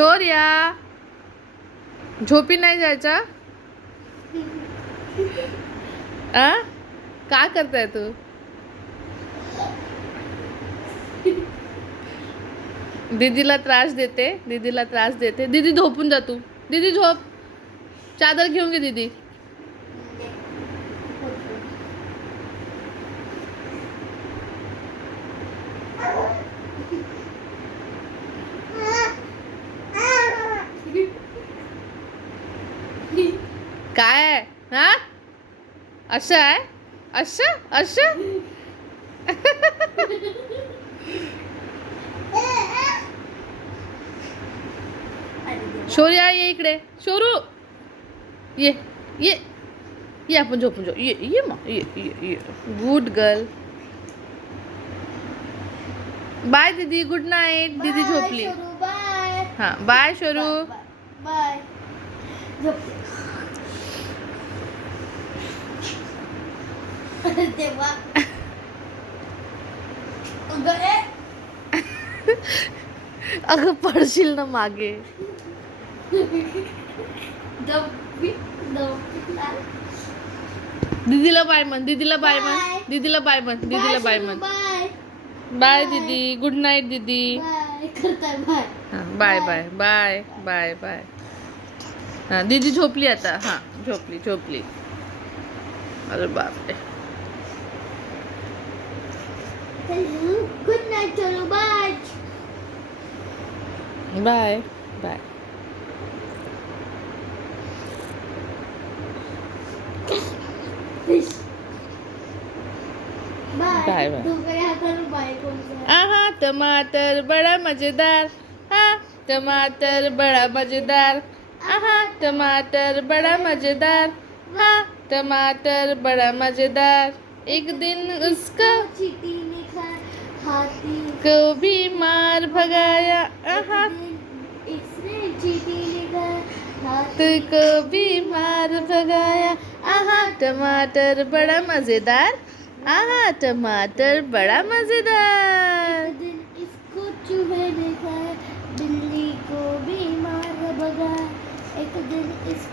शौर्या, झोपी नाही जायचा? आ काय करताय तू? दीदीला त्रास देते, दीदीला त्रास देते. दीदी झोपून जा तू. दीदी झोप. चादर घेऊन घे दीदी. काय आहे? हा असं आहे? असं असं शौर्या ये इकडे. शोरू ये ये ये आपण झोपून जाऊ. ये ये मा ये ये ये. Good girl. बाय दीदी. Good night. दीदी झोपली. बाय. हां बाय शोरू. बाय. झोपते. तेव्हा अगं पडशील ना मागे. दीदीला बाय म्हण. दीदीला बाय म्हण. दीदीला बाय म्हण. दीदीला बाय म्हण. बाय. बाय दीदी. गुड नाईट दीदी. बाय. करताय बाय. हां bye bye bye bye bye. हां दीदी झोपली आता. हां झोपली झोपली. अरे बापरे. गुड नाईट चलो bye. Bye bye. Bye. Bye. तू काय हाताने बाय कोणचं? आहा टमाटर बड़ा मजेदार. हाँ टमाटर बड़ा मजेदार. आहा टमाटर बड़ा मजेदार. हाँ टमाटर बड़ा मजेदार. एक दिन उसको चींटी ने खाया हाथी को भी मार भगाया. आहा इसने चींटी ने खाया हाथी तुझको भी मार भगाया. आहा टमाटर बड़ा मजेदार. आहा टमाटर बड़ा मजेदार. एक दिन इसको चूहे ने खाया बिल्ली को भी मार भगाया. एक दिन इसको